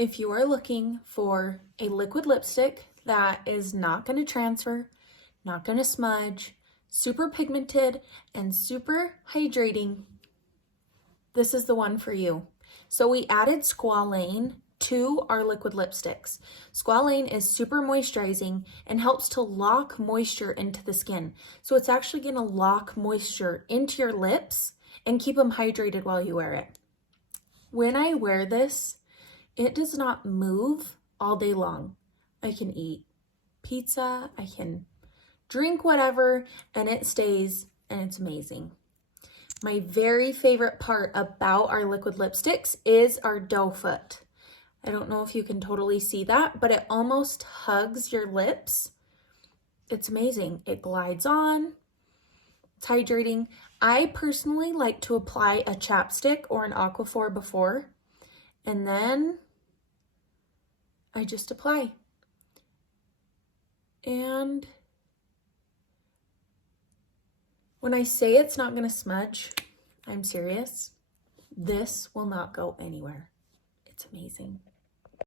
If you are looking for a liquid lipstick that is not going to transfer, not going to smudge, super pigmented, and super hydrating, this is the one for you. So we added squalane to our liquid lipsticks. Squalane is super moisturizing and helps to lock moisture into the skin. So it's actually going to lock moisture into your lips and keep them hydrated while you wear it. When I wear this, it does not move all day long. I can eat pizza, I can drink whatever, and it stays, and it's amazing. My very favorite part about our liquid lipsticks is our doe foot. I don't know if you can totally see that, but it almost hugs your lips. It's amazing. It glides on. It's hydrating. I personally like to apply a chapstick or an Aquaphor before, and then I just apply. And when I say it's not going to smudge, I'm serious. This will not go anywhere. It's amazing.